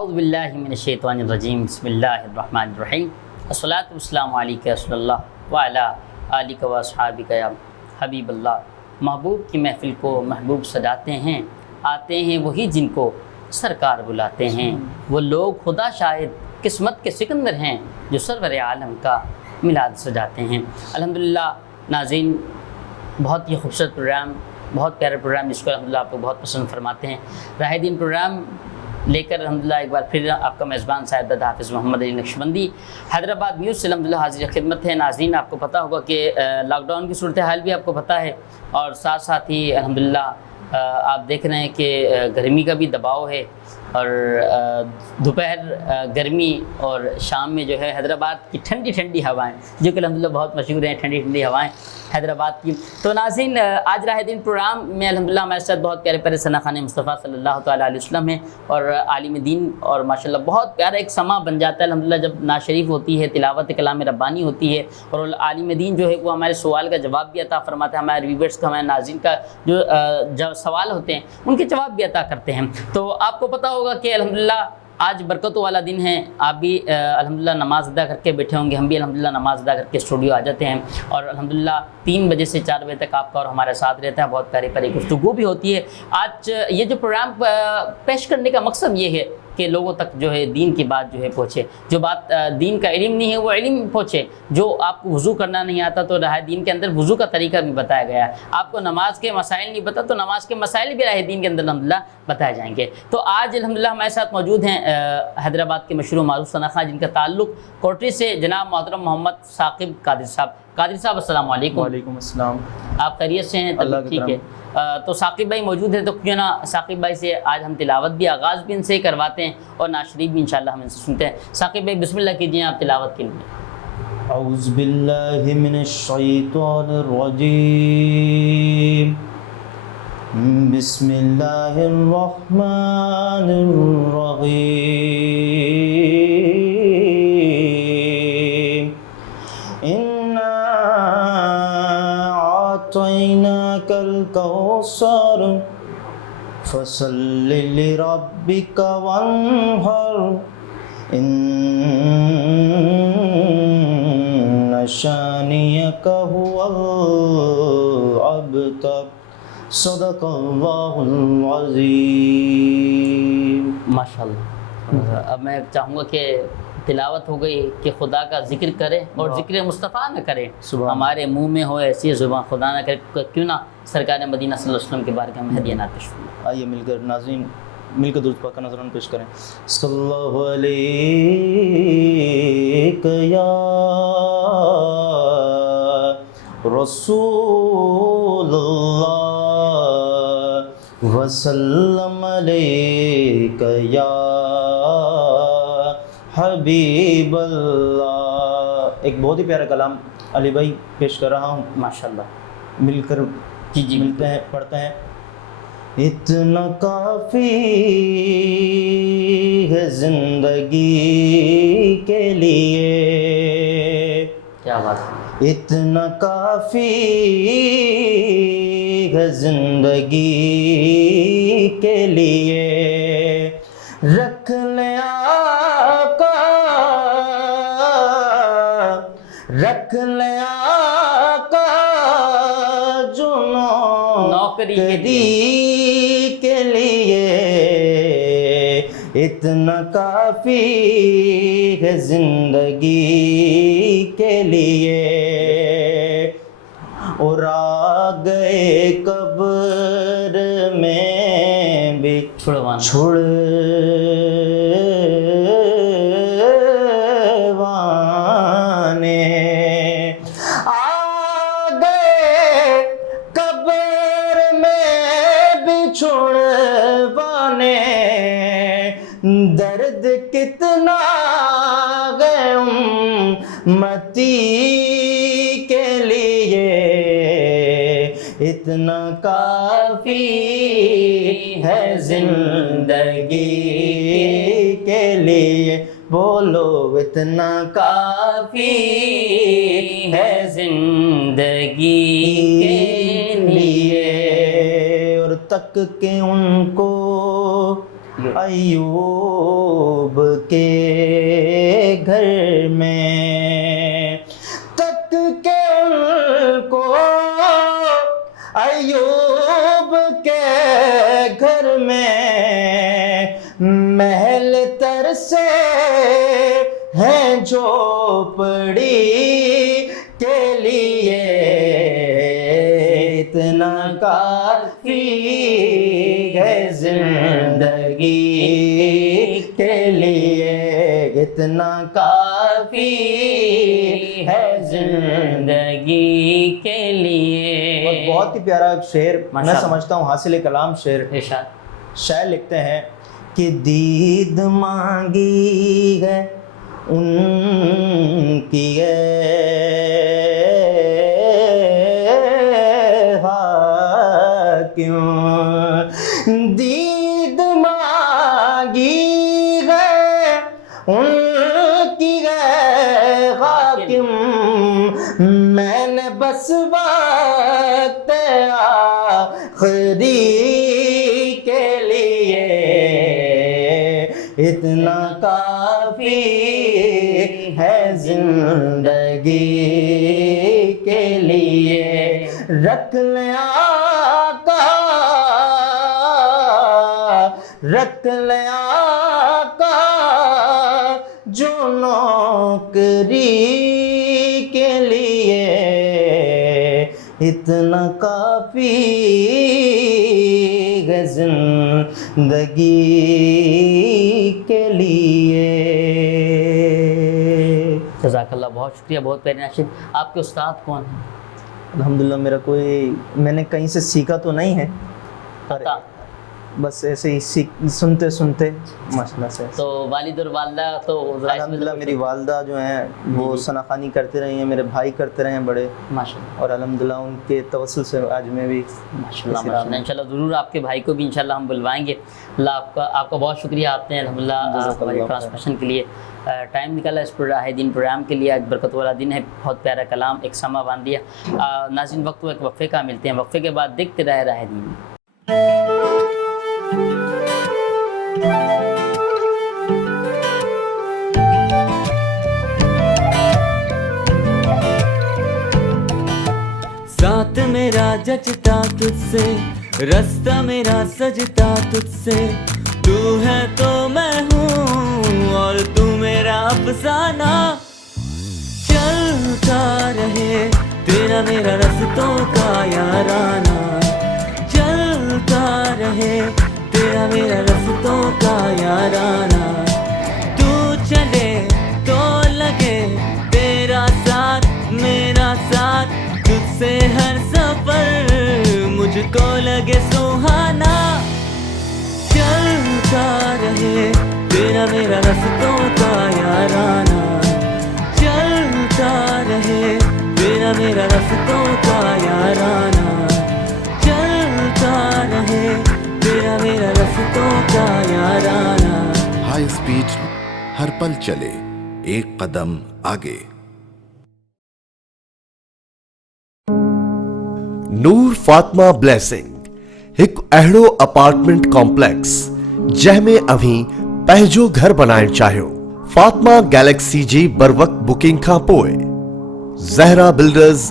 اعوذ باللہ من الشیطان الرجیم بسم اللہ الرحمن الرحیم الصلاۃ والسلام علیک رسول اللہ وعلی آلک و اصحابک یا حبیب اللہ۔ محبوب کی محفل کو محبوب سجاتے ہیں، آتے ہیں وہی جن کو سرکار بلاتے ہیں۔ وہ لوگ خدا شاہد قسمت کے سکندر ہیں جو سرور عالم کا میلاد سجاتے ہیں۔ الحمدللہ ناظرین، بہت ہی خوبصورت پروگرام، بہت پیارا پروگرام جس کو الحمدللہ آپ کو بہت پسند فرماتے ہیں۔ راہ دین پروگرام لے کر الحمدللہ ایک بار پھر آپ کا میزبان صاحب حافظ محمد علی نقشبندی حیدرآباد نیوز سے الحمدللہ حاضر خدمت ہے۔ ناظرین، آپ کو پتہ ہوگا کہ لاک ڈاؤن کی صورتحال بھی آپ کو پتہ ہے، اور ساتھ ساتھ ہی الحمدللہ آپ دیکھ رہے ہیں کہ گرمی کا بھی دباؤ ہے، اور دوپہر گرمی اور شام میں جو ہے حیدرآباد کی ٹھنڈی ٹھنڈی ہوائیں، جو کہ الحمدللہ بہت مشہور ہیں ٹھنڈی ٹھنڈی ہوائیں حیدرآباد کی۔ تو ناظرین، آج راہ دین پروگرام میں الحمدللہ ہمارے ساتھ بہت پیارے پیارے ثنا خان مصطفیٰ صلی اللہ تعالیٰ علیہ وسلم ہیں، اور عالم دین، اور ماشاءاللہ بہت پیارا ایک سما بن جاتا ہے الحمدللہ جب نعت شریف ہوتی ہے، تلاوت کلام ربانی ہوتی ہے، اور عالم دین جو ہے وہ ہمارے سوال کا جواب بھی عطا فرماتا ہے، ہمارے ویورز کا، ہمارے ناظرین کا جو سوال ہوتے ہیں ان کے جواب بھی عطا کرتے ہیں۔ تو آپ کو پتہ ہوگا کہ الحمدللہ آج برکتوں والا دن ہے، آپ بھی الحمدللہ نماز ادا کر کے بیٹھے ہوں گے، ہم بھی الحمدللہ نماز ادا کر کے اسٹوڈیو آ جاتے ہیں، اور الحمدللہ 3 بجے سے 4 بجے تک آپ کا اور ہمارے ساتھ رہتا ہے، بہت پیاری پیاری گفتگو بھی ہوتی ہے۔ آج یہ جو پروگرام پیش کرنے کا مقصد یہ ہے کہ لوگوں تک جو ہے دین کی بات جو ہے پہنچے، جو بات دین کا علم نہیں ہے وہ علم پہنچے، جو آپ کو وضو کرنا نہیں آتا تو راہ دین کے اندر وضو کا طریقہ بھی بتایا گیا ہے، آپ کو نماز کے مسائل نہیں پتہ تو نماز کے مسائل بھی راہ دین کے اندر الحمدللہ بتائے جائیں گے۔ تو آج الحمدللہ ہمارے ساتھ موجود ہیں حیدرآباد کے مشہور و معروف ثنا خان، جن کا تعلق کوٹری سے جناب محترم محمد ثاقب قادری صاحب۔ قادری صاحب السلام علیکم۔ وعلیکم السلام۔ آپ خیریت سے ہیں؟ اللہ ٹھیک ہے۔ تو ثاقب بھائی موجود ہیں، تو کیوں نہ ثاقب بھائی سے آج ہم تلاوت بھی آغاز بھی ان سے ہی کرواتے ہیں، اور نعت شریف بھی انشاءاللہ ہم ان سے سنتے ہیں۔ ثاقب بھائی بسم اللہ کیجئے آپ تلاوت کے لیے۔ اعوذ باللہ من الشیطان الرجیم، بسم اللہ الرحمن الرحیم، انا اعطیناک الکوثر فصل لربک وانحر ان شانئک هو الابتر، صدق اللہ العظیم۔ ماشاءاللہ۔ اب میں چاہوں گا کہ تلاوت ہو گئی کہ خدا کا ذکر کرے اور ذکر مصطفیٰ نہ کرے، ہمارے منہ میں ہو ایسی زبان خدا نہ کرے، کیوں نہ سرکار مدینہ صلی اللہ علیہ وسلم کے بارے میں ہدیہ نعت پیش کریں۔ آئیے مل کر ناظرین مل کر درود پاک کا نذرانہ پیش کریں۔ صلی اللہ علیک یا رسول اللہ وسلم علیک یا حبیب اللہ۔ ایک بہت ہی پیارا کلام علی بھائی پیش کر رہا ہوں، ماشاءاللہ۔ مل کر جی ملتے ہیں، پڑھتے ہیں۔ اتنا کافی ہے زندگی کے لیے، کیا بات ہے، اتنا کافی ہے زندگی کے لیے، رکھ لے آقا، رکھ لے آقا جو نوکری کے لیے، اتنا کافی ہے زندگی کے لیے، اور آ گئے قبر میں چھڑوانے، آ گئے قبر میں بچھڑوانے، درد کتنا گئے امتی کے لیے، اتنا کافی ہے زندگی کے لیے، بولو اتنا کافی ہے زندگی کے لیے، اور تک کے ان کو ایوب کے گھر میں تک کے ان کو، ایوب کے گھر میں محل تر سے ہیں جھوپڑی کے لیے، اتنا کافی ہے زندگی کے لیے، اتنا کافی ہے زندگی کے لیے. اور بہت ہی پیارا شعر، میں ماشاءاللہ. سمجھتا ہوں حاصل کلام شعر. ارشاد. شاعر لکھتے ہیں کہ دید مانگی ہے ان کی حاکم، دید مانگی ہے ان کی حاکم، میں نے بس وقت آخری کے لیے، اتنا کافی ہے زندگی کے لیے، رکھ لیں آقا، رکھ لیں آقا جو نوکری کے لیے، اتنا کافی ہے زندگی کے لیے. جزاک اللہ، بہت شکریہ، بہت پیارے ناشد. آپ کے استاد کون ہیں؟ الحمدللہ میرا کوئی، میں نے کہیں سے سیکھا تو نہیں ہے، پر پتہ. بس ایسے ہی سنتے سنتے ماشاءاللہ سے. تو والد اور والدہ تو الحمدللہ میری والدہ جو ہیں وہ ثنا خوانی کرتے رہی ہیں، میرے بھائی کرتے رہے ہیں بڑے، ماشاءاللہ اور الحمدللہ ان کے توسل سے آج میں بھی ماشاءاللہ ماشاءاللہ. انشاءاللہ ضرور آپ کے بھائی کو بھی انشاءاللہ ہم بلوائیں گے. اللہ آپ کا بہت شکریہ، آپ نے الحمدللہ ہماری ٹرانسمیشن کے لیے ٹائم نکالا، اس راہ دین پروگرام کے لیے. آج برکت والا دن ہے، بہت پیارا کلام ایک سما باندھ دیا. ناظرین وقت ایک وقفے کا، ملتے ہیں وقفے کے بعد، دیکھتے رہے راہ دین. ذات میرا جچتا تجھ سے، رستہ میرا سجتا تجھ سے، تو ہے تو میں ہوں اور تو میرا افسانہ. چلتا رہے تیرا میرا رستوں کا یارانہ، چلتا رہے تیرا میرا رستوں کا یارانہ. تو چلے تو لگے تیرا ساتھ میرا ساتھ، تجھ سے ہر سفر مجھ کو لگے سہانا. چلتا رہے تیرا میرا رستوں کا یارانہ، چلتا رہے تیرا میرا رستوں کا یارانہ، چلتا رہے تیرا میرا رستوں کا یارانہ. ہائی اسپیڈ ہر پل چلے ایک قدم آگے. نور فاطمہ بلیسنگ ایک اہڑو اپارٹمنٹ کمپلیکس جہمیں اویں پہجو گھر بنائن چاہیو. فاطمہ گیلیکسی جی بر وقت بکنگ کا پوئے زہرا بلڈرز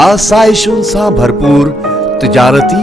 آسائشن سا بھرپور تجارتی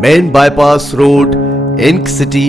مین بائی پاس روڈ، انک سٹی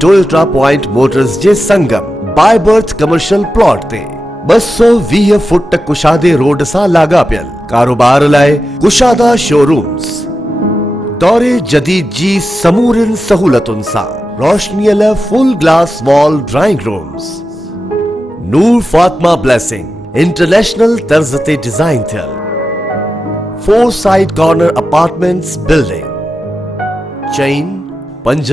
ٹویوٹا پوائنٹ موٹرز جے سنگم بائی برتھ کمرشل پلاٹ تے 220 فٹ کشادے روڈ سا لاگا پیل. کاروبار لائے کشادہ شو رومز، دورے جدید جی سمورن سہولتن سا روشنی ل full glass wall drawing rooms. Noor Fatima blessing international طرز تے ڈیزائن تھل 4 سائڈ کارنر اپارٹمنٹس بلڈنگ چین 5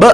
2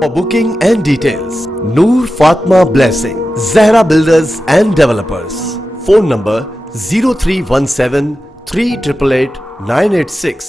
For booking and details Noor Fatma Blessing Zahra Builders and Developers Phone number 0317 388 986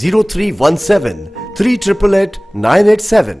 0317 388 987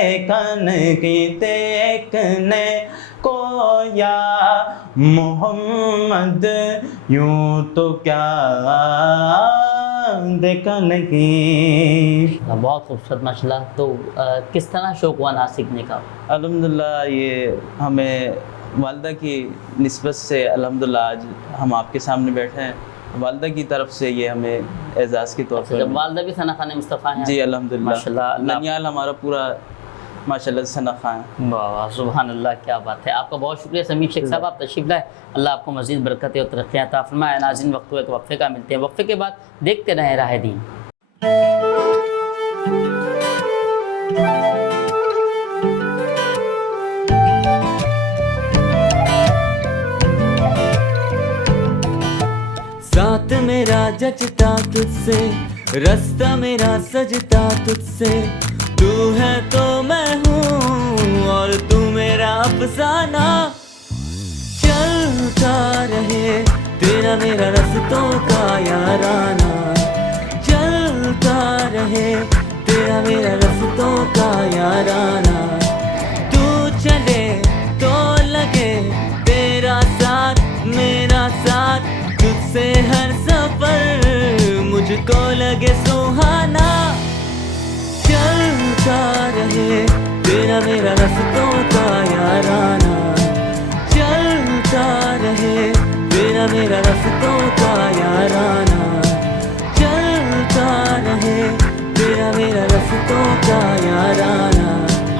لیکن کی دیکھنے کو یا محمد یوں تو کیا دیکھا نہیں. بہت خوبصورت ماشاء اللہ. تو کس طرح شوق ہوا نعت سیکھنے کا؟ الحمدللہ یہ ہمیں والدہ کی نسبت سے الحمدللہ آج ہم آپ کے سامنے بیٹھے ہیں. والدہ کی طرف سے یہ ہمیں اعزاز کے طور پر. جب والدہ بھی ثنا خان مصطفیٰ ہیں؟ جی الحمدللہ ماشاءاللہ. ننیال ہمارا پورا ماشاءاللہ ثنا خان ہے. واہ واہ سبحان اللہ، کیا بات ہے. آپ کا بہت شکریہ سمیع شیخ صاحب، آپ تشریف لائے. اللہ آپ کو مزید برکتیں اور ترقیاں عطا فرمائے. ناظرین وقت ہوا کہ وقفے کا ملتے ہیں، وقفے کے بعد دیکھتے رہیں راہ دین. ساتھ میرا جچتا تجھ سے، رستہ میرا سجتا تجھ سے، تو ہے تو میں ہوں اور تو میرا افسانہ. چلتا رہے تیرا میرا رستوں کا یارانہ، چلتا رہے تیرا میرا رستوں کا یارانہ. تو چلے تو لگے تیرا ساتھ میرا ساتھ، تجھ سے ہر سفر مجھ کو لگے سہانا. چلتا رہے تیرا میرا رستوں کا یارانہ، چلتا رہے تیرا میرا رستوں کا یارانہ، چلتا رہے تیرا میرا رستوں کا یارانہ.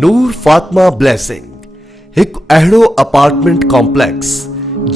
ਨੂਰ ਫਾਤਮਾ ਬਲੈਸਿੰਗ ਇੱਕ ਅਹਿੜੋ ਅਪਾਰਟਮੈਂਟ ਕੰਪਲੈਕਸ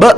2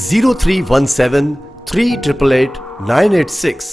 0317 388 986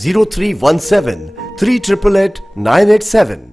0317 388 987.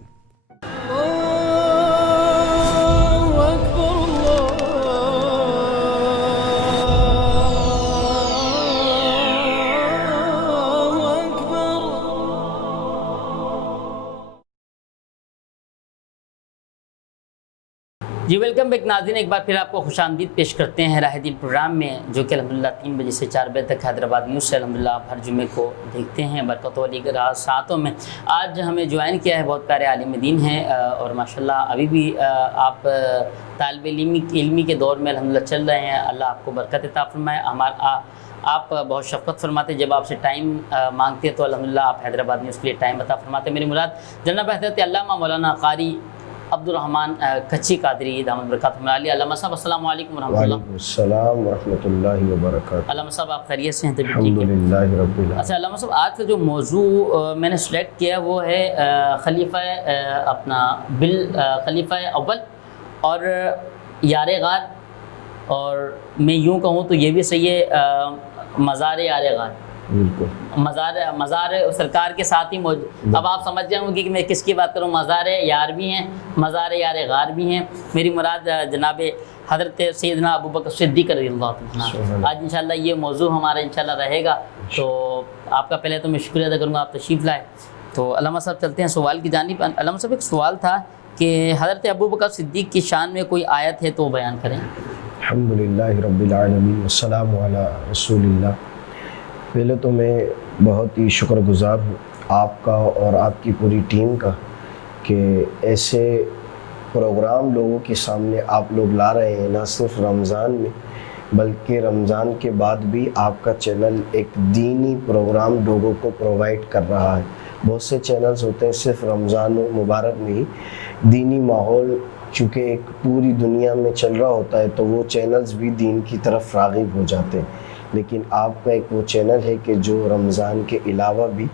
جی ویلکم بیک ناظرین، ایک بار پھر آپ کو خوش آمدید پیش کرتے ہیں راہ دین پروگرام میں، جو کہ الحمدللہ 3 بجے سے 4 بجے تک حیدرآباد نیوز سے الحمدللہ آپ ہر جمعے کو دیکھتے ہیں برکت والی ساعتوں میں. آج ہمیں جوائن کیا ہے بہت پیارے عالم دین ہیں اور ماشاءاللہ ابھی بھی آپ طالب علمی کے دور میں الحمدللہ چل رہے ہیں. اللہ آپ کو برکت عطا فرمائے. آپ بہت شفقت فرماتے، جب آپ سے ٹائم مانگتے ہیں تو الحمدللہ آپ حیدرآباد نیوز کے لیے ٹائم عطا فرماتے. میری مراد جناب حضرت علامہ مولانا قاری عبد الرحمن کچی قادری دامت برکاتہ عالیہ. علامہ صاحب السلام علیکم ورحمۃ اللہ. وعلیکم السلام ورحمۃ اللہ وبرکاتہ. علامہ صاحب آپ خیریت سے ہیں؟ الحمدللہ رب العالمین. اچھا علامہ صاحب، آج کا جو موضوع میں نے سلیکٹ کیا وہ ہے خلیفہ خلیفہ اول اور یار غار، اور میں یوں کہوں تو یہ بھی صحیح ہے مزار یار غار. بالکل مزار سرکار کے ساتھ ہی موجود. اب آپ سمجھ جائیں گے کہ میں کس کی بات کروں. مزار یار بھی ہیں, مزار یار غار بھی ہیں. میری مراد جناب حضرت سیدنا ابوبکر صدیق رضی اللہ عنہ. آج انشاءاللہ یہ موضوع ہمارا انشاءاللہ رہے گا. تو آپ کا پہلے تو میں شکریہ ادا کروں گا, آپ تشریف لائے. تو علامہ صاحب چلتے ہیں سوال کی جانب. علامہ صاحب ایک سوال تھا کہ حضرت ابوبکر صدیق کی شان میں کوئی آیت ہے تو وہ بیان کریں. الحمدللہ رب العالمین والسلام علی رسول اللہ. پہلے تو میں بہت ہی شکر گزار ہوں آپ کا اور آپ کی پوری ٹیم کا کہ ایسے پروگرام لوگوں کے سامنے آپ لوگ لا رہے ہیں, نہ صرف رمضان میں بلکہ رمضان کے بعد بھی آپ کا چینل ایک دینی پروگرام لوگوں کو پرووائڈ کر رہا ہے. بہت سے چینلز ہوتے ہیں صرف رمضان مبارک میں ہی دینی ماحول چونکہ ایک پوری دنیا میں چل رہا ہوتا ہے تو وہ چینلز بھی دین کی طرف راغب ہو جاتے ہیں, لیکن آپ کا ایک وہ چینل ہے کہ جو رمضان کے علاوہ بھی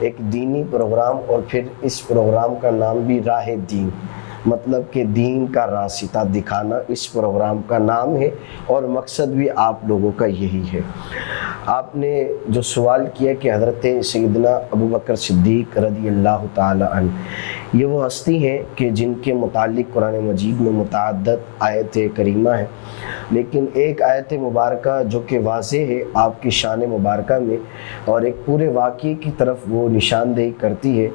ایک دینی پروگرام, اور پھر اس پروگرام کا نام بھی راہ دین, مطلب کہ دین کا راستہ دکھانا اس پروگرام کا نام ہے, اور مقصد بھی آپ لوگوں کا یہی ہے. آپ نے جو سوال کیا کہ حضرت سیدنا ابوبکر صدیق رضی اللہ تعالی عنہ, یہ وہ ہستی ہیں کہ جن کے متعلق قرآن مجید میں متعدد آیت کریمہ ہیں, لیکن ایک آیت مبارکہ جو کہ واضح ہے آپ کی شان مبارکہ میں اور ایک پورے واقعے کی طرف وہ نشاندہی کرتی ہے.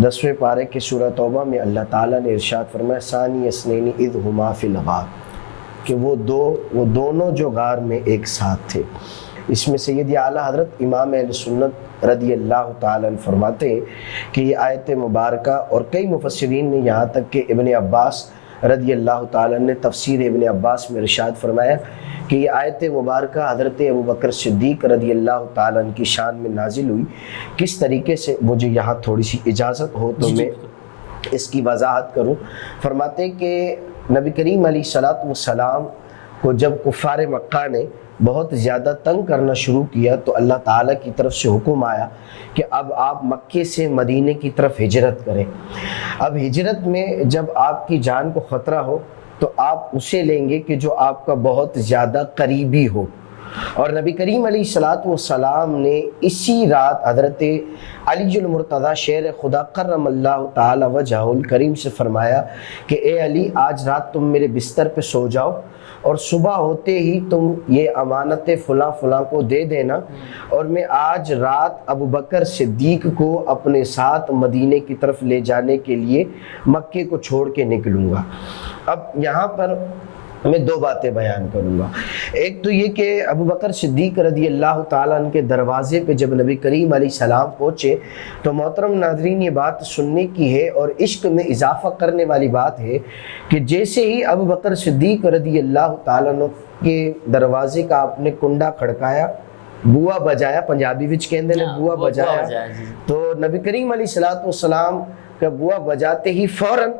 10ویں پارے کے سورہ توبہ میں اللہ تعالیٰ نے ارشاد فرمایا ثانی اثنین اذ ہما فی الغار, کہ وہ دونوں جو غار میں ایک ساتھ تھے. اس میں سید اعلیٰ حضرت امام اہل سنت رضی اللہ تعالیٰ عنہ فرماتے ہیں کہ یہ آیت مبارکہ, اور کئی مفسرین نے یہاں تک کہ ابن عباس رضی اللہ تعالیٰ عنہ نے تفسیر ابن عباس میں ارشاد فرمایا کہ یہ آیت مبارکہ حضرت ابوبکر صدیق رضی اللہ تعالیٰ عنہ کی شان میں نازل ہوئی. کس طریقے سے, مجھے یہاں تھوڑی سی اجازت ہو تو میں اس کی وضاحت کروں. فرماتے کہ نبی کریم علیہ الصلوۃ والسلام کو جب کفار مکہ نے بہت زیادہ تنگ کرنا شروع کیا تو اللہ تعالیٰ کی طرف سے حکم آیا کہ اب آپ مکے سے مدینے کی طرف ہجرت کریں. اب ہجرت میں جب آپ کی جان کو خطرہ ہو تو آپ اسے لیں گے کہ جو آپ کا بہت زیادہ قریبی ہو. اور نبی کریم علیہ الصلوۃ والسلام نے اسی رات حضرت علی المرتضیٰ شیر خدا کرم اللہ تعالی وجہہ الکریم سے فرمایا کہ اے علی, آج رات تم میرے بستر پہ سو جاؤ اور صبح ہوتے ہی تم یہ امانت فلاں فلاں کو دے دینا, اور میں آج رات ابوبکر صدیق کو اپنے ساتھ مدینے کی طرف لے جانے کے لیے مکے کو چھوڑ کے نکلوں گا. اب یہاں پر میں دو باتیں بیان کروں گا. ایک تو یہ کہ ابوبکر صدیق رضی اللہ تعالیٰ عنہ کے دروازے پہ جب نبی کریم علیہ السلام پہنچے تو محترم ناظرین یہ بات سننے کی ہے اور عشق میں اضافہ کرنے والی بات ہے کہ جیسے ہی ابوبکر صدیق رضی اللہ تعالیٰ عنہ کے دروازے کا آپ نے کنڈا کھڑکایا, بوا بجایا, پنجابی وچ کہندے نے بوا بجایا, تو نبی کریم علیہ الصلوۃ والسلام کا بوا بجاتے ہی فوراً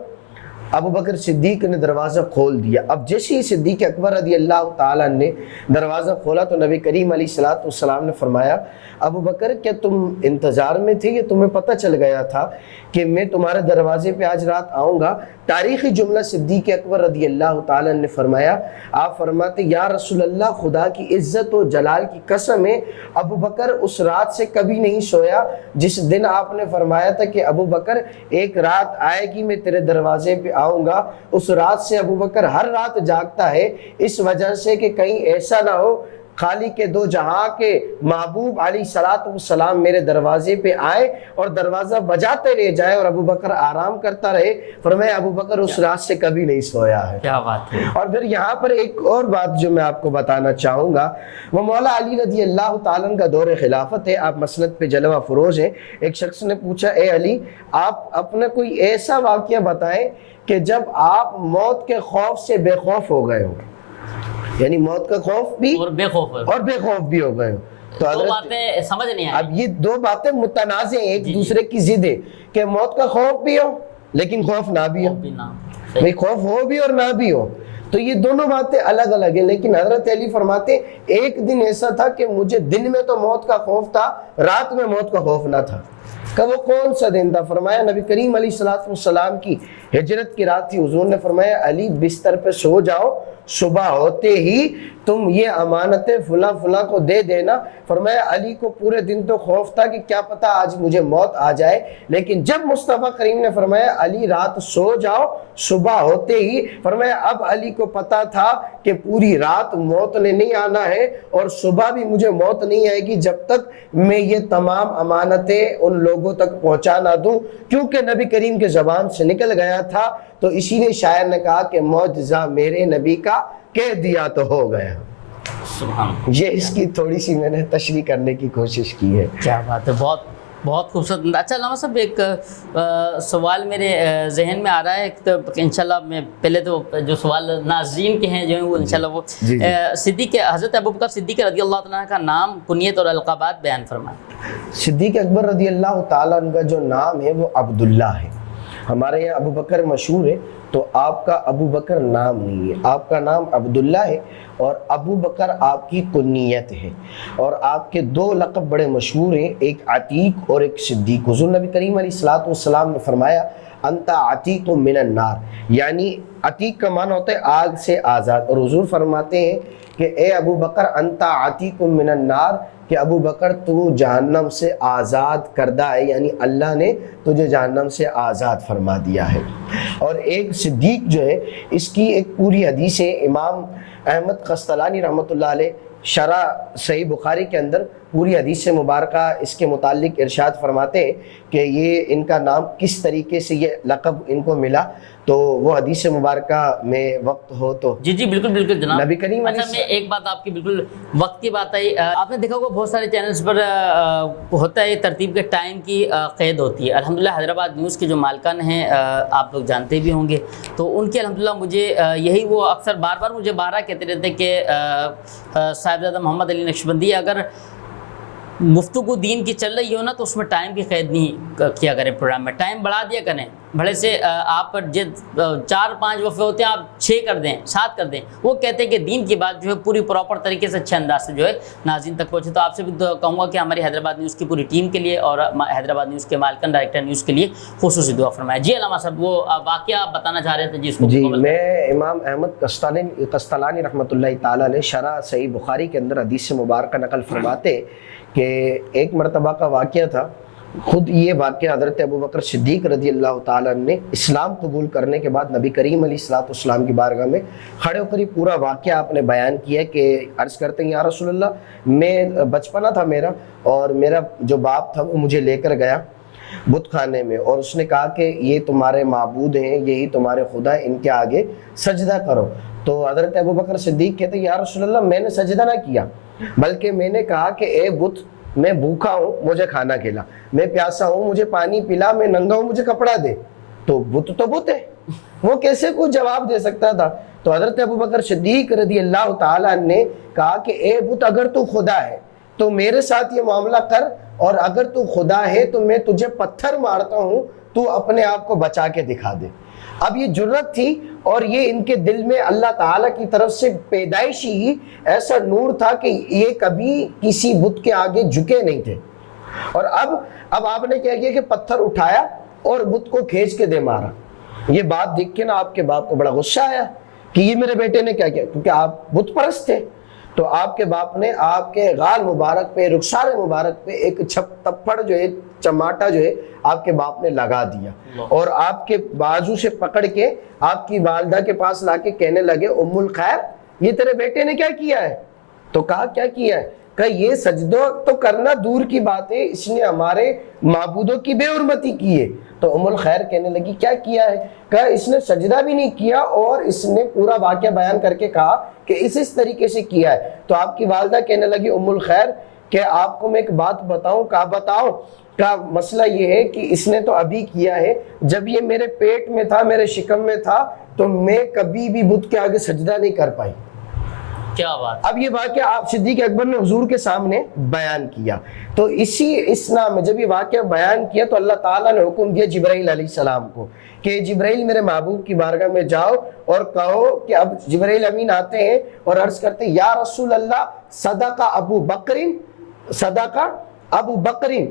ابوبکر صدیق نے دروازہ کھول دیا. اب جیسے ہی صدیق اکبر رضی اللہ تعالیٰ نے دروازہ کھولا تو نبی کریم علیہ الصلوۃ والسلام نے فرمایا ابوبکر کیا تم انتظار میں تھے یا تمہیں پتہ چل گیا تھا کہ میں تمہارے دروازے پہ آج رات آؤں گا؟ تاریخی جملہ صدیق اکبر رضی اللہ تعالیٰ نے فرمایا, آپ فرماتے یا رسول اللہ خدا کی عزت و جلال کی قسم ہے ابوبکر اس رات سے کبھی نہیں سویا جس دن آپ نے فرمایا تھا کہ ابوبکر ایک رات آئے گی میں تیرے دروازے پہ آؤں گا. اس رات سے ابوبکر ہر رات جاگتا ہے اس وجہ سے کہ کہیں ایسا نہ ہو خالق کے دو جہاں کے محبوب علیہ الصلوۃ والسلام میرے دروازے پہ آئے اور دروازہ بجاتے رہ جائے اور ابوبکر آرام کرتا رہے. فرمایا ابوبکر اس رات سے کبھی نہیں سویا ہے. کیا بات ہے. اور پھر یہاں پر ایک اور بات جو میں آپ کو بتانا چاہوں گا, وہ مولا علی رضی اللہ تعالیٰ عنہ کا دور خلافت ہے, آپ مسند پہ جلوہ فروز ہیں. ایک شخص نے پوچھا اے علی آپ اپنا کوئی ایسا واقعہ بتائیں کہ جب آپ موت کے خوف سے بے خوف ہو گئے ہو, یعنی موت کا خوف بھی اور بے خوف بھی ہو گئے ہو. تو دو باتیں سمجھ نہیں آئی. اب یہ دو باتیں متنازع ہیں, ایک دوسرے کی ضد ہے کہ موت کا خوف بھی ہو لیکن خوف نہ بھی ہو, بھئی خوف ہو بھی اور نہ بھی ہو. تو یہ دونوں باتیں الگ الگ ہیں. لیکن حضرت علی فرماتے ایک دن ایسا تھا کہ مجھے دن میں تو موت کا خوف تھا, رات میں موت کا خوف نہ تھا. کہ وہ کون سا دن تھا؟ فرمایا نبی کریم علیہ الصلوۃ والسلام کی ہجرت کی رات تھی. حضور نے فرمایا علی بستر پہ سو جاؤ, صبح ہوتے ہی تم یہ امانتیں فلاں فلاں کو دے دینا. فرمایا علی کو پورے دن تو خوف تھا کہ کیا پتہ آج مجھے موت آ جائے, لیکن جب مصطفیٰ کریم نے فرمایا علی رات سو جاؤ صبح ہوتے ہی, فرمایا اب علی کو پتہ تھا کہ پوری رات موت نے نہیں آنا ہے اور صبح بھی مجھے موت نہیں آئے گی جب تک میں یہ تمام امانتیں ان لوگوں تک پہنچا نہ دوں, کیونکہ نبی کریم کے زبان سے نکل گیا تھا. تو اسی لیے شاعر نے کہا کہ معجزہ میرے نبی کا کہہ دیا تو ہو گیا. سبحان. یہ اس کی تھوڑی سی میں نے تشریح کرنے کی کوشش کی ہے. کیا بات ہے, بہت بہت خوبصورت. اچھا علامہ صاحب, ایک سوال میرے ذہن میں آ رہا ہے, تو انشاءاللہ میں پہلے تو جو سوال ناظرین کے ہیں جو ہیں وہ انشاءاللہ وہ صدیق حضرت ابوبکر صدیق رضی اللہ تعالیٰ کا نام, کنیت اور القابات بیان فرمائیں. صدیق اکبر رضی اللہ تعالیٰ عنہ کا جو نام ہے وہ عبداللہ ہے. ہمارے یہاں ابو بکر مشہور ہے, تو آپ کا ابو بکر نام نہیں ہے, آپ کا نام عبداللہ ہے, اور ابو بکر آپ کی کنیت ہے. اور آپ کے دو لقب بڑے مشہور ہیں, ایک عتیق اور ایک صدیق. حضور نبی کریم علیہ الصلوۃ والسلام نے فرمایا انت عتیق من النار, یعنی عتیق کا معنی ہوتا ہے آگ سے آزاد. اور حضور فرماتے ہیں کہ اے ابو بکر انت عتیق من النار, کہ ابو بکر تو جہنم سے آزاد کردہ ہے, یعنی اللہ نے تجھے جہنم سے آزاد فرما دیا ہے. اور ایک صدیق جو ہے, اس کی ایک پوری حدیث ہے, امام احمد قسطلانی رحمۃ اللہ علیہ شرح صحیح بخاری کے اندر پوری حدیث مبارکہ اس کے متعلق ارشاد فرماتے ہیں کہ یہ ان کا نام کس طریقے سے یہ لقب ان کو ملا. تو وہ حدیث مبارکہ میں وقت ہو تو جی بالکل بالکل جناب. نبی کریم اچھا, میں ایک بات آپ کی بالکل وقت کی بات آئی, آپ نے دیکھا ہوگا بہت سارے چینلز پر ہوتا ہے ترتیب کے ٹائم کی قید ہوتی ہے. الحمدللہ حیدرآباد نیوز کے جو مالکان ہیں آپ لوگ جانتے بھی ہوں گے, تو ان کے الحمدللہ مجھے یہی وہ اکثر بار بار مجھے بارہ کہتے رہتے کہ صاحبزادہ محمد علی نقشبندی اگر گفتگو دین کی چل رہی ہو نا تو اس میں ٹائم کی قید نہیں کیا کریں, پروگرام میں ٹائم بڑھا دیا کریں. بھلے سے آپ 4-5 وقفے ہوتے ہیں آپ 6 کر دیں 7 کر دیں. وہ کہتے ہیں کہ دین کی بات جو ہے پوری پراپر طریقے سے اچھے انداز سے جو ہے ناظرین تک پہنچے. تو آپ سے بھی کہوں گا کہ ہماری حیدرآباد نیوز کی پوری ٹیم کے لیے اور حیدرآباد نیوز کے مالکن ڈائریکٹر نیوز کے لیے خصوصی دعا فرمائیں. جی علامہ صاحب, وہ واقعہ آپ بتانا چاہ رہے تھے جس کو. جی, میں امام احمد قسطلانی رحمۃ اللہ تعالیٰ نے شرح صحیح بخاری کے اندر حدیث مبارکہ نقل فرماتے کہ ایک مرتبہ کا واقعہ تھا. خود یہ واقعہ حضرت ابوبکر صدیق رضی اللہ تعالیٰ نے اسلام قبول کرنے کے بعد نبی کریم علیہ الصلوۃ والسلام کی بارگاہ میں کھڑے ہو کر پورا واقعہ آپ نے بیان کیا کہ عرض کرتے ہیں یا رسول اللہ, میں بچپنا تھا میرا, اور میرا جو باپ تھا وہ مجھے لے کر گیا بت خانے میں, اور اس نے کہا کہ یہ تمہارے معبود ہیں, یہی تمہارے خدا ہیں, ان کے آگے سجدہ کرو. تو حضرت ابوبکر صدیق کہتے ہیں یا رسول اللہ, میں نے سجدہ نہ کیا, بلکہ میں نے کہا کہ اے بت, میں بھوکا ہوں مجھے کھانا کھلا, میں پیاسا ہوں مجھے پانی پلا, میں ننگا ہوں مجھے کپڑا دے. تو بت ہے, وہ کیسے کوئی جواب دے سکتا تھا. تو حضرت ابوبکر صدیق رضی اللہ تعالیٰ نے کہا کہ اے بت, اگر تو خدا ہے تو میرے ساتھ یہ معاملہ کر, اور اگر تو خدا ہے تو میں تجھے پتھر مارتا ہوں, تو اپنے آپ کو بچا کے دکھا دے. اب یہ جرت تھی, اور یہ ان کے دل میں اللہ تعالیٰ کی طرف سے پیدائشی ہی ایسا نور تھا کہ یہ کبھی کسی بت کے آگے جھکے نہیں تھے. اور اب آپ نے کیا کیا کہ پتھر اٹھایا اور بت کو کھینچ کے دے مارا. یہ بات دیکھ کے نا آپ کے باپ کو بڑا غصہ آیا کہ یہ میرے بیٹے نے کیا کیا, کیونکہ آپ بت پرست تھے. تو آپ کے باپ نے آپ کے غال مبارک پہ, رخسار مبارک پہ ایک تپڑ جو ہے, چماٹا جو ہے آپ کے باپ نے لگا دیا, اور آپ کے بازو سے پکڑ کے آپ کی والدہ کے پاس لا کے کہنے لگے ام الخیر, یہ تیرے بیٹے نے کیا کیا ہے؟ تو کہا کیا کیا ہے؟ کہا یہ سجدہ تو کرنا دور کی بات ہے, اس نے ہمارے معبودوں کی بے حرمتی کی ہے. تو ام الخیر کہنے لگی کیا کیا ہے؟ کہا اس نے سجدہ بھی نہیں کیا, اور اس نے پورا واقعہ بیان کر کے کہا کہ اس طریقے سے کیا ہے. تو آپ کی والدہ کہنے لگی ام الخیر کہ آپ کو میں ایک بات بتاؤں. کہا بتاؤ. کہا مسئلہ یہ ہے کہ اس نے تو ابھی کیا ہے, جب یہ میرے پیٹ میں تھا, میرے شکم میں تھا, تو میں کبھی بھی بت کے آگے سجدہ نہیں کر پائی. کیا بات. اب یہ واقعہ آپ صدیق اکبر نے حضور کے سامنے بیان کیا. تو اس نام میں جب یہ واقعہ بیان کیا تو اللہ تعالیٰ نے حکم دیا جبرائیل علیہ السلام کو کہ جبرائیل میرے محبوب کی بارگاہ میں جاؤ اور کہو کہ اب جبرائیل امین آتے ہیں اور عرض کرتے ہیں یا رسول اللہ صدق ابو بکرین, صدق ابو بکرین,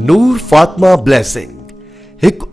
ਨੂਰ ਫਾਤਮਾ ਬਲੈਸਿੰਗ ਇੱਕ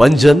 5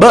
2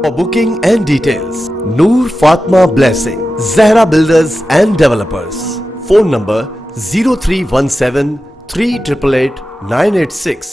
For booking and details, Noor Fatma Blessing, Zahra Builders and Developers. Phone number 0317 388 986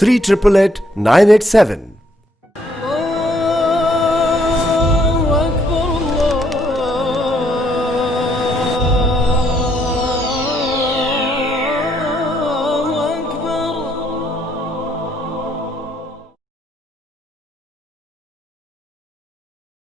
388 987.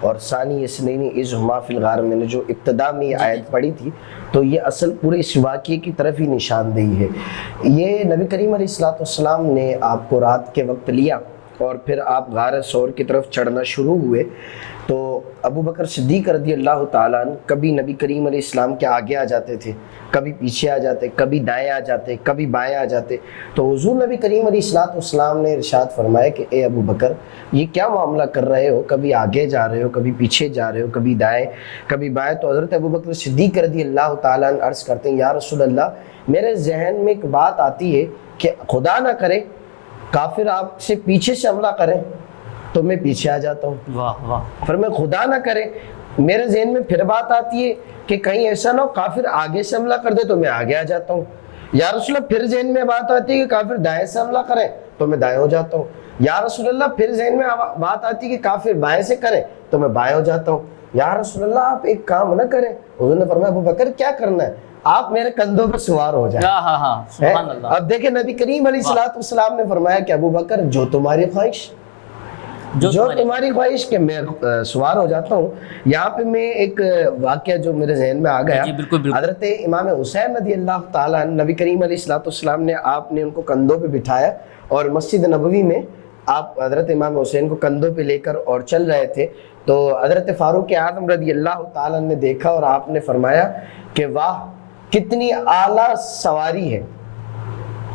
اور ثانی اسنین اذ ہما فی الغار، میں نے جو ابتدا میں یہ آیت پڑھی تھی تو یہ اصل پورے اس واقعے کی طرف ہی نشاندہی ہے۔ یہ نبی کریم علیہ السلام نے آپ کو رات کے وقت لیا اور پھر آپ غار ثور کی طرف چڑھنا شروع ہوئے، تو ابو بکر صدیق رضی اللہ تعالیٰ عنہ کبھی نبی کریم علیہ السلام کے آگے آ جاتے تھے، کبھی پیچھے آ جاتے، کبھی دائیں آ جاتے، کبھی بائیں آ جاتے۔ تو حضور نبی کریم علیہ السلام نے ارشاد فرمایا کہ اے ابو بکر یہ کیا معاملہ کر رہے ہو، کبھی آگے جا رہے ہو، کبھی پیچھے جا رہے ہو، کبھی دائیں کبھی بائیں۔ تو حضرت ابو بکر صدیق رضی اللہ تعالیٰ عنہ عرض کرتے ہیں یا رسول اللہ میرے ذہن میں ایک بات آتی ہے کہ خدا نہ کرے کافر آپ سے پیچھے سے حملہ کریں تو میں پیچھے آ جاتا ہوں، واہ واہ، فرمایا خدا نہ کرے میرے ذہن میں پھر بات آتی ہے کہ کہیں ایسا نہ ہو کافر آگے سے حملہ کر دے تو میں آگے آ جاتا ہوں، یا رسول اللہ پھر ذہن میں بات آتی ہے کہ کافر دائیں سے حملہ کرے تو میں دائیں ہو جاتا ہوں، یا رسول اللہ پھر ذہن میں بات آتی ہے کہ کافر بائیں سے کرے تو میں بائیں ہو جاتا ہوں، یا رسول اللہ آپ ایک کام نہ کریں۔ حضور نے فرمایا ابو بکر کیا کرنا ہے، آپ میرے کندھوں پر سوار ہو جائیں۔ ہاں سبحان اللہ۔ اب دیکھیں نبی کریم علیہ السلام نے فرمایا کہ ابو بکر جو تمہاری خواہش، جو تمہاری خواہش کہ میں سوار ہو جاتا ہوں۔ یہاں پہ میں ایک واقعہ جو میرے ذہن میں آ گیا، حضرت امام حسین رضی اللہ تعالیٰ عنہ نبی کریم علیہ السلام نے آپ نے ان کو کندھوں پہ بٹھایا اور مسجد نبوی میں آپ حضرت امام حسین کو کندھوں پہ لے کر اور چل رہے تھے، تو حضرت فاروق اعظم رضی اللہ تعالیٰ عنہ نے دیکھا اور آپ نے فرمایا کہ واہ کتنی اعلیٰ سواری ہے،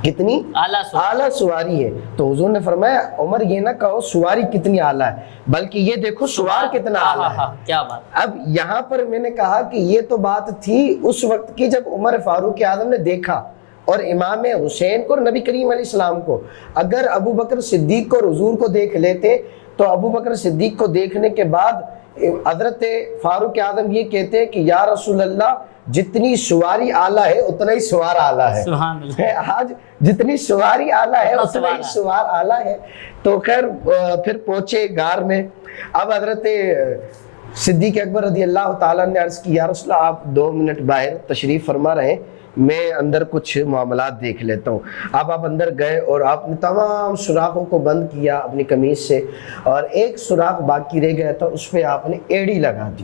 کتنی اعلیٰ سواری ہے۔ تو حضور نے فرمایا عمر یہ نہ کہو سواری کتنی اعلیٰ ہے بلکہ یہ دیکھو سوار کتنا اعلیٰ ہے۔ کیا بات۔ اب یہاں پر میں نے کہا کہ یہ تو بات تھی اس وقت کی جب عمر فاروق اعظم نے دیکھا اور امام حسین کو اور نبی کریم علیہ السلام کو، اگر ابو بکر صدیق کو اور حضور کو دیکھ لیتے تو ابو بکر صدیق کو دیکھنے کے بعد حضرت فاروق اعظم یہ کہتے ہیں کہ یا رسول اللہ جتنی سواری اعلیٰ ہے اتنا ہی سوار اعلیٰ ہے، آج جتنی سواری اعلیٰ ہے اتنا ہی سوار اعلیٰ ہے۔ تو خیر پھر پہنچے غار میں۔ اب حضرت صدیق اکبر رضی اللہ تعالیٰ نے عرض کی یا رسول اللہ آپ 2 منٹ باہر تشریف فرما رہے ہیں، میں اندر کچھ معاملات دیکھ لیتا ہوں۔ اب آپ اندر گئے اور آپ نے تمام سوراخوں کو بند کیا اپنی قمیص سے، اور ایک سوراخ باقی رہ گیا تھا، اس پہ آپ نے ایڑی لگا دی،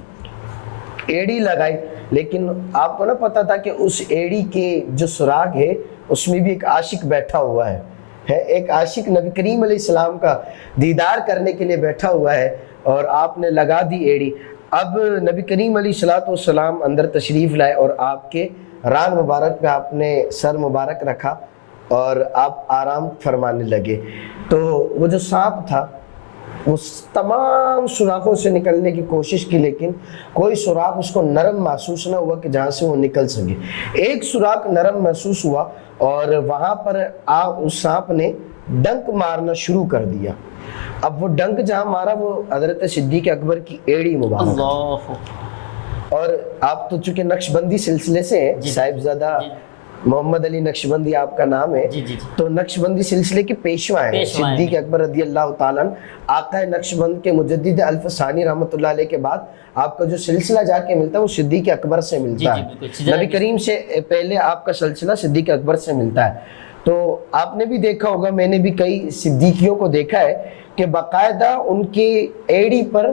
ایڑی لگائی، لیکن آپ کو نہ پتا تھا کہ اس ایڑی کے جو سراغ ہے اس میں بھی ایک عاشق بیٹھا ہوا ہے، ایک عاشق نبی کریم علیہ السلام کا دیدار کرنے کے لیے بیٹھا ہوا ہے، اور آپ نے لگا دی ایڑی۔ اب نبی کریم علیہ السلام اندر تشریف لائے اور آپ کے ران مبارک پہ آپ نے سر مبارک رکھا اور آپ آرام فرمانے لگے۔ تو وہ جو سانپ تھا وہ تمام سوراخوں سے نکلنے کی کوشش کی، لیکن کوئی سوراخ اس کو نرم محسوس نہ ہوا کہ جہاں سے وہ نکل سکے۔ ایک سوراخ نرم محسوس ہوا اور وہاں پر اس سانپ نے ڈنک مارنا شروع کر دیا۔ اب وہ ڈنک جہاں مارا وہ حضرت صدیق اکبر کی ایڑی مبارک، اور آپ تو چونکہ نقش بندی سلسلے سے ہیں، صاحبزادہ محمد علی نقشبندی آپ کا نام ہے، تو نقش بندی سلسلے کے پیشوا ہیں صدیق اکبر رضی اللہ تعالیٰ عنہ۔ آقا نقش بند کے مجدد الف ثانی رحمۃ اللہ علیہ کے بعد آپ کا جو سلسلہ جا کے ملتا ہے وہ صدیق اکبر سے ملتا ہے، نبی کریم سے پہلے آپ کا سلسلہ صدیق اکبر سے ملتا ہے۔ تو آپ نے بھی دیکھا ہوگا، میں نے بھی کئی صدیقیوں کو دیکھا ہے کہ باقاعدہ ان کی ایڑی پر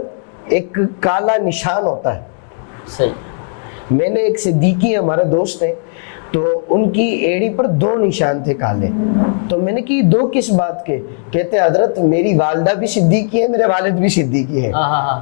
ایک کالا نشان ہوتا ہے۔ صحیح۔ میں نے ایک صدیقی ہمارے دوست ہیں، تو ان کی ایڑی پر 2 نشان تھے کالے، تو میں نے کہ 2 کس بات کے؟ کہتے حضرت میری والدہ بھی صدیقی ہے، میرے والد بھی صدیقی ہیں،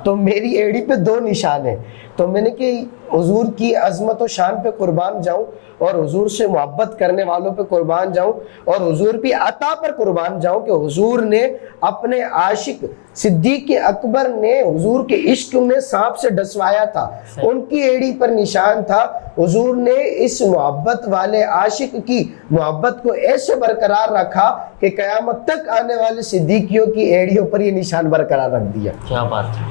تو میری ایڑی پہ 2 نشان ہیں۔ تو میں نے کہ حضور کی عظمت و شان پہ قربان جاؤں اور حضور سے محبت کرنے والوں پہ قربان جاؤں اور حضور کی عطا پر قربان جاؤں کہ حضور نے اپنے عاشق صدیق اکبر نے حضور کے عشق میں سانپ سے ڈسوایا تھا، ان کی ایڑی پر نشان تھا۔ حضور نے اس محبت والے عاشق کی محبت کو ایسے برقرار رکھا کہ قیامت تک آنے والے صدیقیوں کی ایڑیوں پر یہ نشان برقرار رکھ دیا۔ کیا بات ہے۔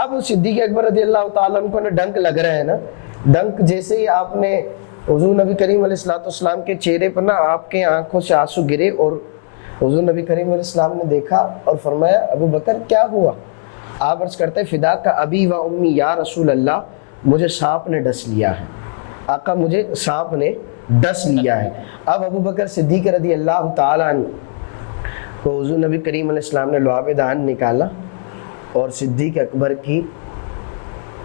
اب صدیق اکبر رضی اللہ تعالیٰ عنہ کو ڈنک لگ رہا ہے نا، ڈنک جیسے ہی آپ نے حضور نبی کریم علیہ السلام کے چہرے پر نا آپ کے آنکھوں سے آنسو گرے، اور حضور نبی کریم علیہ السلام نے دیکھا اور فرمایا ابو بکر کیا ہوا؟ آپ عرض کرتے فدا کا ابی و امی یا رسول اللہ، مجھے سانپ نے ڈس لیا ہے، آقا مجھے سانپ نے ڈس لیا ہے۔ اب ابو بکر صدیق رضی اللہ تعالیٰ عنہ کو حضور نبی کریم علیہ السلام نے لعاب دہن نکالا اور صدیق اکبر کی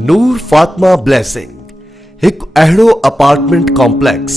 ਨੂਰ ਫਾਤਮਾ ਬਲੈਸਿੰਗ ਇੱਕ ਅਹਿੜੋ ਅਪਾਰਟਮੈਂਟ ਕੰਪਲੈਕਸ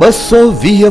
220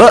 2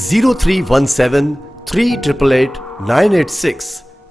0317 388 986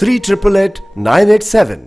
388 987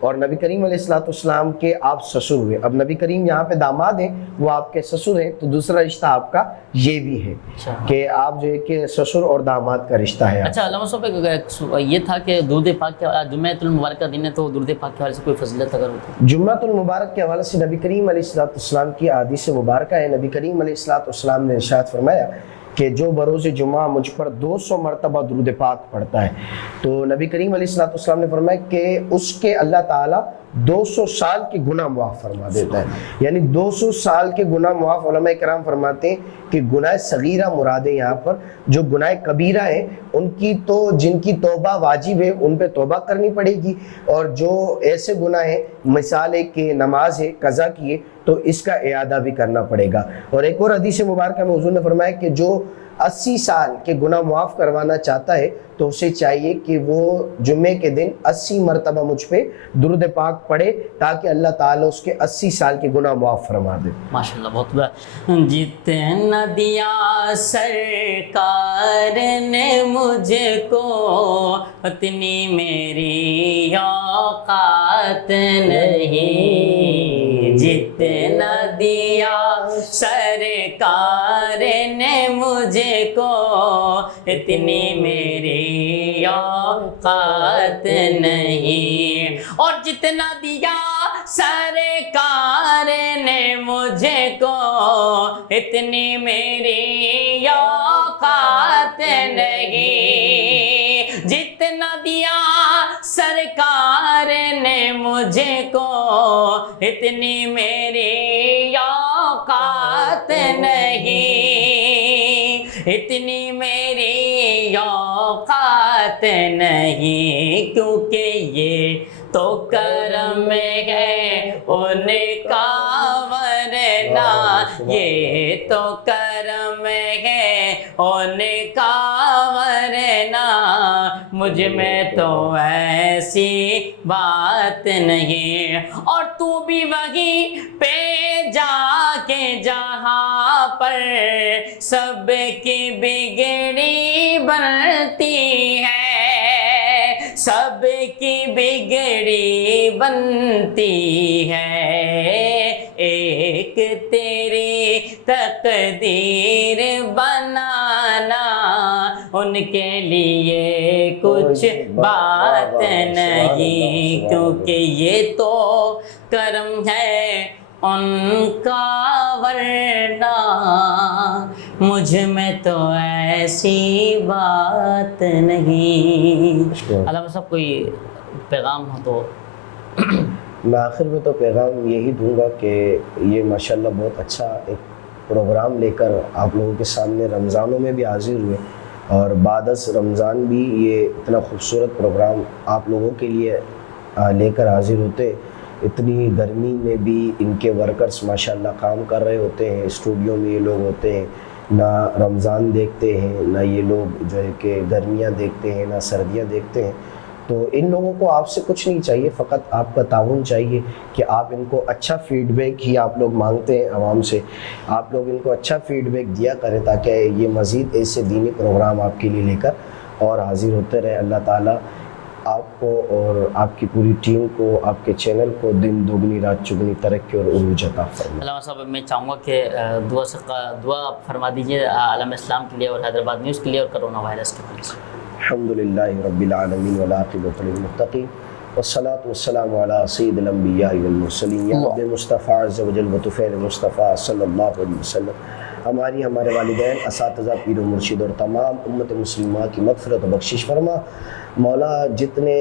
اور نبی کریم علیہ السلام کے آپ سسر ہوئے. اب نبی کریم یہاں پہ داماد ہیں, وہ آپ کے سسر ہیں, تو دوسرا رشتہ آپ کا یہ بھی ہے کہ آپ جو ہے کہ سسر اور داماد کا رشتہ ہے. اچھا علامہ صاحب یہ تھا کہ درود پاک کے جمعۃ المبارک کا دن ہے تو درود پاک کے حوالے سے کوئی فضیلت اگر ہوتی؟ جمعۃ المبارک کے حوالے سے نبی کریم علیہ السلام کی احادیث مبارکہ ہے. نبی کریم علیہ السلام نے ارشاد فرمایا کہ جو بروز جمعہ مجھ پر 200 مرتبہ درود پاک پڑھتا ہے, تو نبی کریم علیہ السلام نے فرمایا کہ اس کے اللہ تعالیٰ 200 سال کے گناہ معاف فرما دیتا ہے. یعنی 200 سال کے گناہ معاف. علماء کرام فرماتے ہیں کہ گناہ صغیرہ مراد ہے یہاں پر, جو گناہ کبیرہ ہیں ان کی تو جن کی توبہ واجب ہے ان پہ توبہ کرنی پڑے گی, اور جو ایسے گناہ ہیں مثال ہے کہ نماز ہے قضا کیے تو اس کا اعادہ بھی کرنا پڑے گا. اور ایک اور حدیث مبارکہ میں حضور نے فرمایا کہ جو 80 سال کے گناہ معاف کروانا چاہتا ہے تو اسے چاہیے کہ وہ جمعے کے دن 80 مرتبہ مجھ پہ درود پاک پڑھے تاکہ اللہ تعالیٰ اس کے 80 سال کے گناہ معاف فرما دے. ماشاءاللہ بہت بڑا. جتنا دیا سرکار نے مجھ کو اتنی میری اوقات نہیں, جتنا دیا سرکار نے مجھ کو اتنی میری اوقات نہیں, اور جتنا دیا سرکار نے مجھے کو اتنی میری اوقات نہیں, جتنا دیا سرکار نے مجھے کو اتنی میری اوقات نہیں, اتنی میری اوقات نہیں, کیونکہ یہ تو کرم ہے ان کا ورنہ یہ تو کرم ہے ان کا ورنہ مجھ میں تو ایسی بات نہیں. اور تو بھی وہیں پہ جا کے جہاں پر سب کی بگڑی بنتی ہے, سب کی بگڑی بنتی ہے, ایک تیری تقدیر بنانا ان کے لیے کچھ بات نہیں, کیونکہ یہ تو کرم ہے ان کا ورنہ مجھ میں تو ایسی بات نہیں. علامہ صاحب کوئی پیغام ہو تو؟ میں آخر میں تو پیغام یہی دوں گا کہ یہ ماشاءاللہ بہت اچھا ایک پروگرام لے کر آپ لوگوں کے سامنے رمضانوں میں بھی حاضر ہوئے, اور بعد از رمضان بھی یہ اتنا خوبصورت پروگرام آپ لوگوں کے لیے لے کر حاضر ہوتے. اتنی گرمی میں بھی ان کے ورکرز ماشاءاللہ کام کر رہے ہوتے ہیں, اسٹوڈیو میں یہ لوگ ہوتے ہیں, نہ رمضان دیکھتے ہیں نہ یہ لوگ جو ہے کہ گرمیاں دیکھتے ہیں نہ سردیاں دیکھتے ہیں. تو ان لوگوں کو آپ سے کچھ نہیں چاہیے, فقط آپ کا تعاون چاہیے کہ آپ ان کو اچھا فیڈ بیک ہی آپ لوگ مانگتے ہیں عوام سے, آپ لوگ ان کو اچھا فیڈ بیک دیا کریں تاکہ یہ مزید ایسے دینی پروگرام آپ کے لیے لے کر اور حاضر ہوتے رہے. اللہ تعالیٰ آپ کو اور آپ کی پوری ٹیم کو, آپ کے چینل کو دن دوگنی رات چگنی ترقی اور عروج عطا فرمائے. علامہ صاحب میں چاہوں گا کہ دعا فرما دیجیے عالم اسلام کے لیے اور حیدرآباد نیوز کے لیے اور کرونا وائرس کے لیے. الحمدللہ رب العالمین والعاقبۃ للمتقین والصلاة والسلام علی سید الانبیاء والمرسلین یا رب مصطفیٰ عز و جل و طفیل مصطفیٰ صلی اللہ علیہ وسلم. ہماری ہمارے والدین, اساتذہ, پیر و مرشد اور تمام امت مسلمہ کی مغفرت و بخشش فرما. مولا جتنے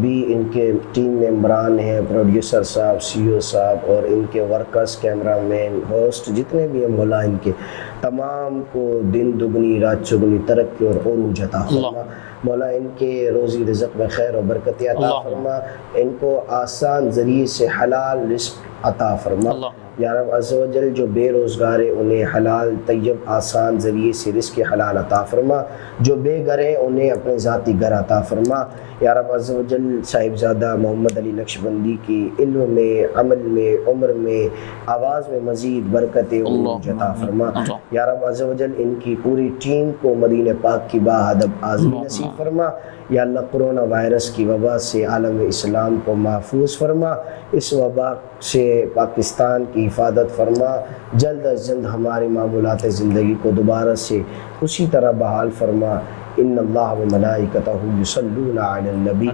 بھی ان کے ٹیم ممبران ہیں, پروڈیوسر صاحب, سی او صاحب اور ان کے ورکرز, کیمرہ مین, ہوسٹ جتنے بھی ہیں, مولا ان کے تمام کو دن دگنی رات چگنی ترقی اور عروج عطا فرما. مولا ان کے روزی رزق میں خیر و برکت عطا فرما, ان کو آسان ذریعے سے حلال رزق عطا فرما. یا رب عز و جل جو بے روزگار ہیں انہیں حلال طیب آسان ذریعے سے رزق حلال عطا فرما, جو بے گھر ہیں انہیں اپنے ذاتی گھر عطا فرما. یا رب عز و جل صاحبزادہ محمد علی نقشبندی کی علم میں, عمل میں, عمر میں, آواز میں مزید برکت عروج عطا فرما. یا رب عز و جل ان کی پوری ٹیم کو مدینہ پاک کی باادب آزمی نصیب فرما. یا اللہ کرونا وائرس کی وبا سے عالم اسلام کو محفوظ فرما، اس وبا سے پاکستان کی حفاظت فرما، جلد از جلد ہمارے معمولات زندگی کو دوبارہ سے اسی طرح بحال فرما۔ ان اللہ و ملائکتہ یصلون علی النبی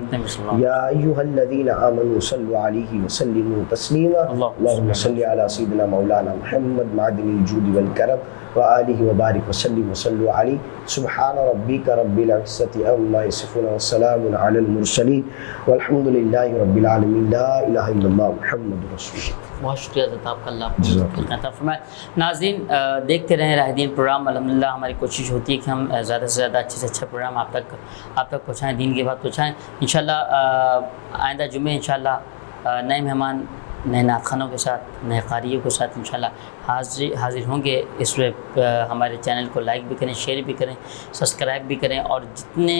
یا ایھا الذین آمنوا صلوا علیہ وسلموا تسلیما اللہم صل علی سیدنا مولانا محمد معدن الجود والکرم وآلہ وبارک وسلم وصلوا علیہ سبحان ربک رب العزۃ عما یصفون وسلام علی المرسلین والحمد للہ رب العالمین لا الہ الا اللہ محمد رسول اللہ۔ بہت شکریہ حضرت آپ کا، اللہ آپ کو عطا فرمائے۔ ناظرین دیکھتے رہیں راہ دین پروگرام، الحمدللہ ہماری کوشش ہوتی ہے کہ ہم زیادہ سے زیادہ اچھے سے اچھا پروگرام آپ تک پہنچائیں، دین کی بات پہنچائیں۔ انشاءاللہ آئندہ جمعے انشاءاللہ نئے مہمان، نئے نعت خوانوں کے ساتھ، نئے قاریوں کے ساتھ انشاءاللہ حاضر ہوں گے۔ اس وقت ہمارے چینل کو لائک بھی کریں، شیئر بھی کریں، سبسکرائب بھی کریں، اور جتنے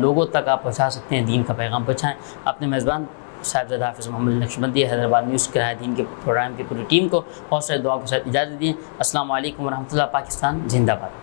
لوگوں تک آپ پہنچا سکتے ہیں دین کا پیغام پہنچائیں۔ اپنے میزبان صاحبزادہ حافظ محمد نقشبندی حیدرآباد نیوز کے راہ دین کے پروگرام کی پوری ٹیم کو بہت سارے دعاؤں کے ساتھ اجازت دیں۔ السلام علیکم ورحمۃ اللہ۔ پاکستان زندہ باد۔